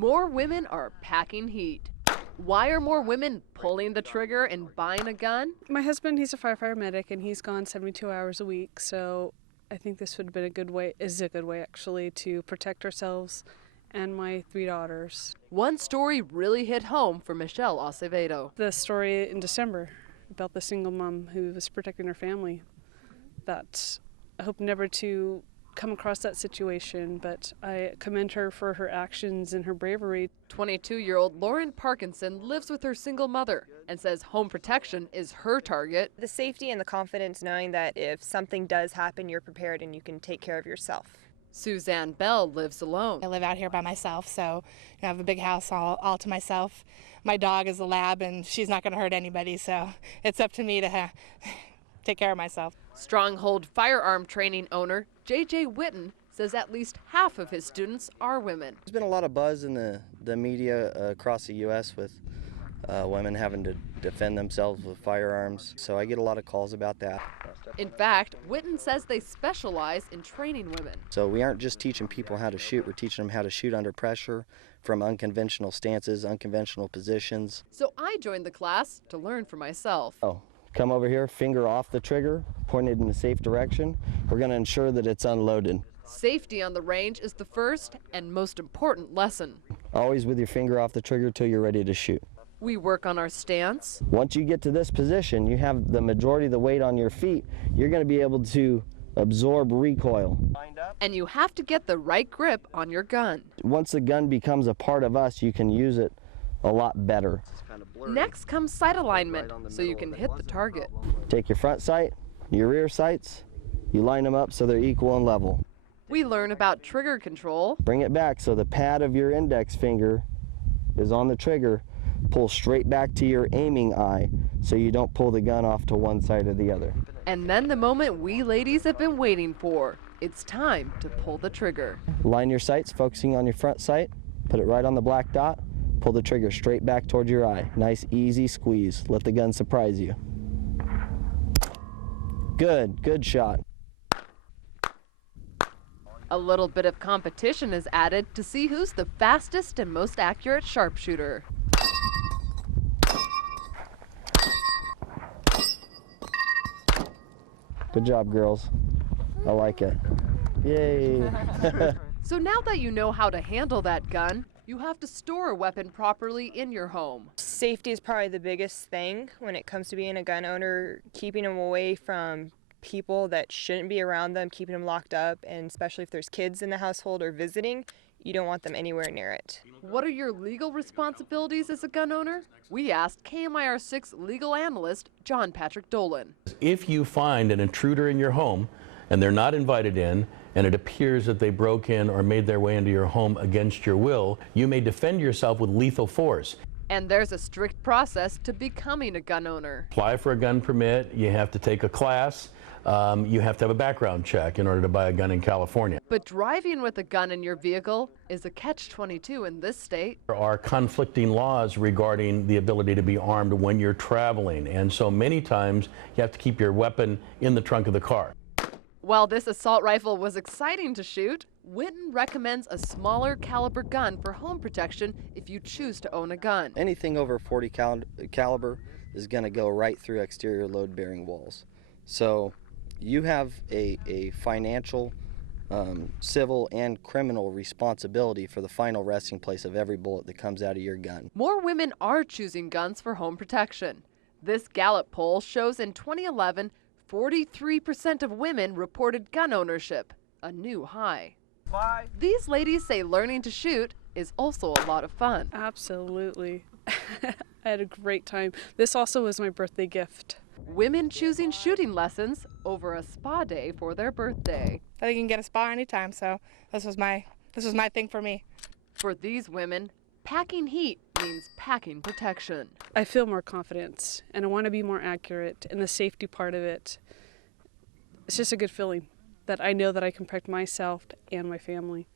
More women are packing heat. Why are more women pulling the trigger and buying a gun? My husband, he's a firefighter medic, and he's gone 72 hours a week, so I think this would have been a good way actually, to protect ourselves and my 3 daughters. One story really hit home for Michelle Acevedo. The story in December about the single mom who was protecting her family, that I hope never to come across that situation, but I commend her for her actions and her bravery. 22-year-old Lauren Parkinson lives with her single mother and says home protection is her target. The safety and the confidence knowing that if something does happen, you're prepared and you can take care of yourself. Suzanne Bell lives alone. I live out here by myself, so I have a big house all to myself. My dog is a lab, and she's not going to hurt anybody, so it's up to me to take care of myself. Stronghold firearm training owner J.J. Witten says at least half of his students are women. There's been a lot of buzz in the media across the U.S. with women having to defend themselves with firearms, so I get a lot of calls about that. In fact, Witten says they specialize in training women. So we aren't just teaching people how to shoot, we're teaching them how to shoot under pressure from unconventional stances, unconventional positions. So I joined the class to learn for myself. Come over here, finger off the trigger, point it in the safe direction. We're going to ensure that it's unloaded. Safety on the range is the first and most important lesson. Always with your finger off the trigger till you're ready to shoot. We work on our stance. Once you get to this position, you have the majority of the weight on your feet. You're going to be able to absorb recoil. And you have to get the right grip on your gun. Once the gun becomes a part of us, you can use it a lot better. Next comes sight alignment, so you can hit the target. Take your front sight, your rear sights, you line them up so they're equal and level. We learn about trigger control. Bring it back so the pad of your index finger is on the trigger. Pull straight back to your aiming eye so you don't pull the gun off to one side or the other. And then the moment we ladies have been waiting for. It's time to pull the trigger. Line your sights, focusing on your front sight. Put it right on the black dot. Pull the trigger straight back towards your eye. Nice, easy squeeze. Let the gun surprise you. Good shot. A little bit of competition is added to see who's the fastest and most accurate sharpshooter. Good job, girls. I like it. Yay. So now that you know how to handle that gun, you have to store a weapon properly in your home. Safety is probably the biggest thing when it comes to being a gun owner, keeping them away from people that shouldn't be around them, keeping them locked up, and especially if there's kids in the household or visiting, you don't want them anywhere near it. What are your legal responsibilities as a gun owner? We asked KMIR6 legal analyst John Patrick Dolan. If you find an intruder in your home and they're not invited in, and it appears that they broke in or made their way into your home against your will, you may defend yourself with lethal force. And there's a strict process to becoming a gun owner. Apply for a gun permit, you have to take a class, you have to have a background check in order to buy a gun in California. But driving with a gun in your vehicle is a catch-22 in this state. There are conflicting laws regarding the ability to be armed when you're traveling, and so many times you have to keep your weapon in the trunk of the car. While this assault rifle was exciting to shoot, Witten recommends a smaller caliber gun for home protection if you choose to own a gun. Anything over 40 caliber is going to go right through exterior load-bearing walls. So you have a financial, civil, and criminal responsibility for the final resting place of every bullet that comes out of your gun. More women are choosing guns for home protection. This Gallup poll shows in 2011, 43% of women reported gun ownership, a new high. Bye. These ladies say learning to shoot is also a lot of fun. Absolutely. I had a great time. This also was my birthday gift. Women choosing shooting lessons over a spa day for their birthday. I think you can get a spa anytime, so this was my thing for me. For these women, packing heat means packing protection. I feel more confident, and I want to be more accurate, and the safety part of it, it's just a good feeling that I know that I can protect myself and my family.